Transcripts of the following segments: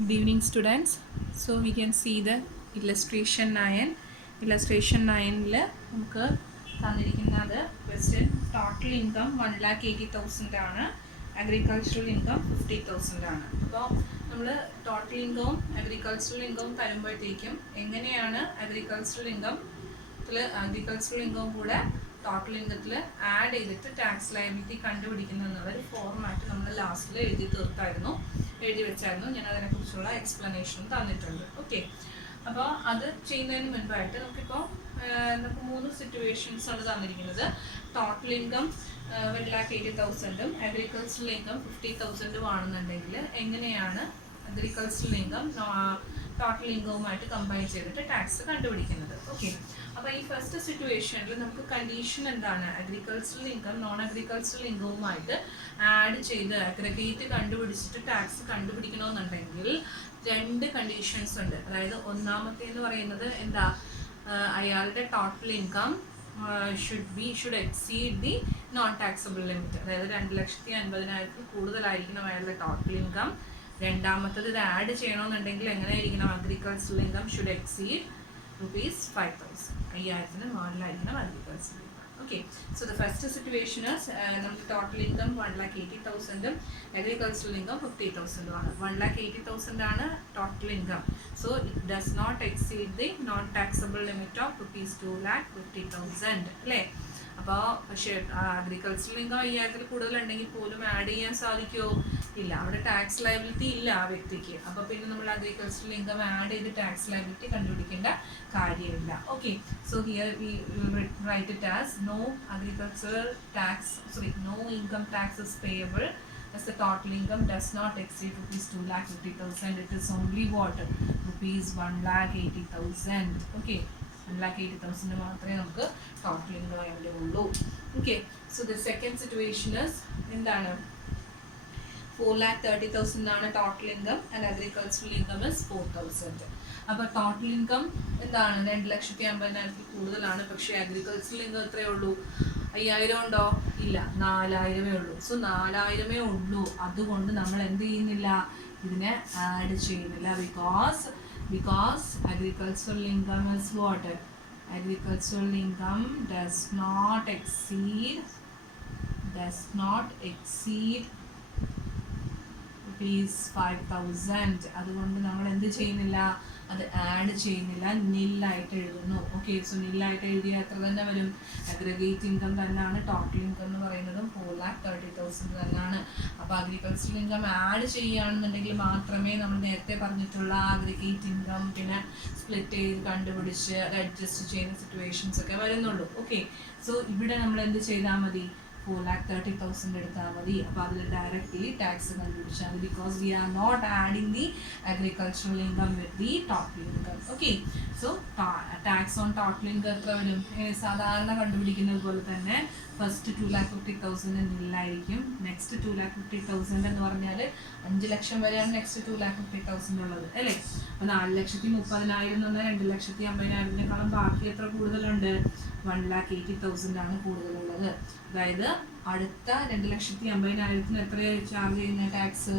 Good evening, students. So we can see the illustration 9. Illustration 9 നമുക്ക് തന്നിരിക്കുന്നത് question total income 1,80,000 ആണ്, agricultural income 50,000 ആണ്. അപ്പോൾ നമ്മൾ ടോട്ടൽ ഇൻകവും അഗ്രികൾച്ചറൽ ഇൻകവും തരുമ്പോഴത്തേക്കും എങ്ങനെയാണ് അഗ്രികൾച്ചറൽ ഇൻകവും കൂടെ ടോട്ടൽ ഇൻകത്തിൽ ആഡ് ചെയ്തിട്ട് ടാക്സ് ലയബിലിറ്റി കണ്ടുപിടിക്കുന്ന എന്നുള്ളൊരു ഫോർമാറ്റ് നമ്മൾ ലാസ്റ്റിൽ എഴുതി വെച്ചായിരുന്നു. ഞാൻ അതിനെക്കുറിച്ചുള്ള എക്സ്പ്ലനേഷൻ തന്നിട്ടുണ്ട്. ഓക്കെ, അപ്പോൾ അത് ചെയ്യുന്നതിന് മുൻപായിട്ട് നമുക്കിപ്പോൾ നമുക്ക് 3 സിറ്റുവേഷൻസ് ആണ് തന്നിരിക്കുന്നത്. ടോട്ടൽ ഇൻകം 1,80,000 അഗ്രികൾച്ചറൽ ഇൻകം 50,000 ആണെന്നുണ്ടെങ്കിൽ എങ്ങനെയാണ് അഗ്രികൾച്ചറൽ ഇൻകം ടോട്ടൽ ഇൻകവുമായിട്ട് കമ്പൈൻ ചെയ്തിട്ട് ടാക്സ് കണ്ടുപിടിക്കുന്നത്. ഓക്കെ, അപ്പോൾ ഈ ഫസ്റ്റ് സിറ്റുവേഷനിൽ നമുക്ക് കണ്ടീഷൻ എന്താണ്? അഗ്രികൾച്ചറൽ ഇൻകം നോൺ അഗ്രികൾച്ചറൽ ഇൻകവുമായിട്ട് ആഡ് ചെയ്ത് അഗ്രഗേറ്റ് കണ്ടുപിടിച്ചിട്ട് ടാക്സ് കണ്ടുപിടിക്കണമെന്നുണ്ടെങ്കിൽ 2 കണ്ടീഷൻസ് ഉണ്ട്. അതായത് ഒന്നാമത്തെ എന്ന് പറയുന്നത് എന്താ, അയാളുടെ total income should exceed the non taxable limit. അതായത് 2,50,000 കൂടുതലായിരിക്കണം അയാളുടെ ടോട്ടൽ ഇൻകം. രണ്ടാമത്തത് ഇത് ആഡ് ചെയ്യണമെന്നുണ്ടെങ്കിൽ എങ്ങനെയായിരിക്കണം? Agricultural income should exceed ₹5,000. 5,000-ന് മുകളിലായിരിക്കണം agricultural income. Okay, so the first situation is നമുക്ക് ടോട്ടൽ ഇൻകം 1,80,000 അഗ്രികൾച്ചറൽ ഇൻകം 50,000 ആണ്. 1,80,000 ആണ് total income. So it does not exceed the non taxable limit of ₹2,50,000 അല്ലേ? അപ്പോൾ പക്ഷേ അഗ്രികൾച്ചറൽ ഇൻകം 5,000-ൽ കൂടുതലുണ്ടെങ്കിൽ പോലും ആഡ് ചെയ്യാൻ സാധിക്കുമോ? ഇല്ല, അവിടെ ടാക്സ് ലയബിലിറ്റി ഇല്ല ആ വ്യക്തിക്ക്. അപ്പോൾ പിന്നെ നമ്മൾ അഗ്രികൾച്ചറൽ ഇൻകം ആഡ് ചെയ്ത് ടാക്സ് ലയബിലിറ്റി കണ്ടുപിടിക്കേണ്ട കാര്യമില്ല. Okay, so here we write it as no income tax is payable as the total income does not exceed ₹2,50,000. It is only what? ₹1,80,000. Okay, 1,80,000 മാത്രമേ നമുക്ക് ടോട്ടൽ ഇൻകം ഇവിടെ ഉള്ളൂ. Okay, so the second situation is എന്താണ്? 4,30,000 ആണ് total income and agricultural income is 4,000. അപ്പോൾ total income എന്താണ്? 2,50,000 കൂടുതലാണ്. പക്ഷേ അഗ്രികൾച്ചറൽ ഇൻകം എത്രയേ ഉള്ളൂ? 5,000 ഉണ്ടോ? ഇല്ല, 4,000 ഉള്ളൂ. സോ 4,000 ഉള്ളൂ. അതുകൊണ്ട് നമ്മൾ എന്ത് ചെയ്യുന്നില്ല? ഇതിനെ ആഡ് ചെയ്യുന്നില്ല. Because agricultural income is what? Agricultural income does not exceed ₹5,000. അതുകൊണ്ട് നമ്മൾ എന്ത് ചെയ്യുന്നില്ല? അത് ആഡ് ചെയ്യുന്നില്ല, നില്ലായിട്ട് എഴുതുന്നു. ഓക്കെ, സോ നില്ലായിട്ട് എഴുതിയാൽ എത്ര തന്നെ വരും? അഗ്രഗേറ്റ് ഇൻകം തന്നെയാണ് ടോട്ടൽ ഇൻകം എന്ന് പറയുന്നതും 4,30,000 തന്നെയാണ്. അപ്പോൾ അഗ്രികൾച്ചറൽ ഇൻകം ആഡ് ചെയ്യുകയാണെന്നുണ്ടെങ്കിൽ മാത്രമേ നമ്മൾ നേരത്തെ പറഞ്ഞിട്ടുള്ള അഗ്രിഗേറ്റ് ഇൻകം പിന്നെ സ്പ്ലിറ്റ് ചെയ്ത് കണ്ടുപിടിച്ച് അത് അഡ്ജസ്റ്റ് ചെയ്യുന്ന സിറ്റുവേഷൻസ് ഒക്കെ വരുന്നുള്ളൂ. ഓക്കെ, സോ ഇവിടെ നമ്മൾ എന്ത് ചെയ്താൽ മതി? 4,30,000 എടുത്താൽ മതി. അപ്പോൾ അതിൽ ഡയറക്റ്റ്ലി ടാക്സ് കണ്ടുപിടിച്ചാൽ മതി. Because we are not adding the agricultural income with the total income. Okay, so tax on total income എത്ര വരും? സാധാരണ കണ്ടുപിടിക്കുന്നത് പോലെ തന്നെ ഫസ്റ്റ് 2,50,000 നില്ലായിരിക്കും. നെക്സ്റ്റ് 2,50,000 എന്ന് പറഞ്ഞാൽ 5 ലക്ഷം വരെയാണ് നെക്സ്റ്റ് 2,50,000 ഉള്ളത് അല്ലേ? അപ്പോൾ 4,30,000 എന്ന് പറഞ്ഞാൽ 2,50,000-നേക്കാളും ബാക്കി എത്ര കൂടുതലുണ്ട്? 1,80,000 ആണ് കൂടുതലുള്ളത്. അതായത് അടുത്ത 2,50,000-ന് എത്രയാണ് ചാർജ് ചെയ്യുന്ന ടാക്സ്?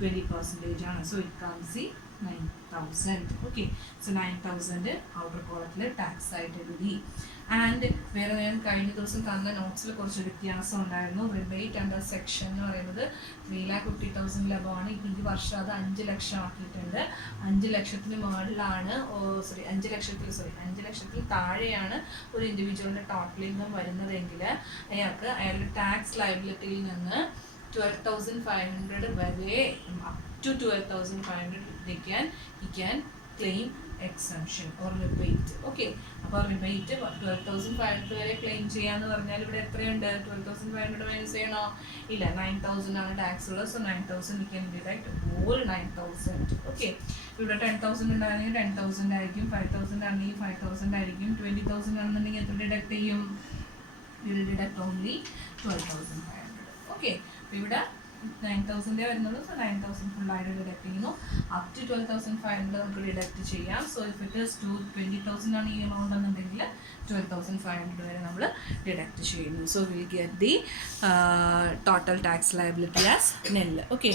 20% ആണ്. So it comes 9,000. Okay, so 9,000 outer കോളത്തിൽ ടാക്സ് ആയിട്ട് എഴുതി. ആൻഡ് വേറെ ഞാൻ കഴിഞ്ഞ ദിവസം തന്ന നോട്ട്സിൽ കുറച്ച് വ്യത്യാസം ഉണ്ടായിരുന്നു. റിബേറ്റ് അണ്ടർ സെക്ഷൻ എന്ന് പറയുന്നത് 3,50,000 ലഭമാണ്. ഈ വർഷം അത് 5 ലക്ഷം ആക്കിയിട്ടുണ്ട്. 5 ലക്ഷത്തിന് മുകളിലാണ് 5 ലക്ഷത്തിൽ താഴെയാണ് ഒരു ഇൻഡിവിജ്വലിൻ്റെ ടോട്ടൽ ഇൻകം വരുന്നതെങ്കിൽ അയാൾക്ക് അയാളുടെ ടാക്സ് ലയബിലിറ്റിയിൽ നിന്ന് 12,500 വരെ up to 12,500 he can claim exemption or rebate. Okay, അപ്പോൾ റിബേറ്റ് 12,500 വരെ ക്ലെയിം ചെയ്യാന്ന് പറഞ്ഞാൽ ഇവിടെ എത്രയുണ്ട്? 12,500 മൈനസ് ചെയ്യണോ? ഇല്ല, 9,000 ആണ് ടാക്സ് ഉള്ളത്. So 9,000 we can deduct whole 9,000. Okay, ഇവിടെ 10,000 ഉണ്ടായിരുന്നെങ്കിൽ 10,000 ആയിരിക്കും, 5,000 ആണെങ്കിൽ 5,000 ആയിരിക്കും, 20,000 ആണെന്നുണ്ടെങ്കിൽ എത്ര ഡിഡക്ട് ചെയ്യും? Deduct only 12,500. ഓക്കെ, അപ്പോൾ ഇവിടെ 9,000 വരുന്നുള്ളൂ. സോ 9,000 ഫുള്ളായിട്ട് ഡിഡക്ട് ചെയ്യുന്നു. അപ് ടു 12,500 നമുക്ക് ഡിഡക്ട് ചെയ്യാം. സോ ഇഫ് ഇറ്റ് ഇസ് 20,000 ആണ് ഈ എമൗണ്ട് എന്നുണ്ടെങ്കിൽ 12,500 വരെ നമ്മൾ ഡിഡക്ട് ചെയ്യുന്നു. So will get the total tax liability as നെൽ. ഓക്കെ.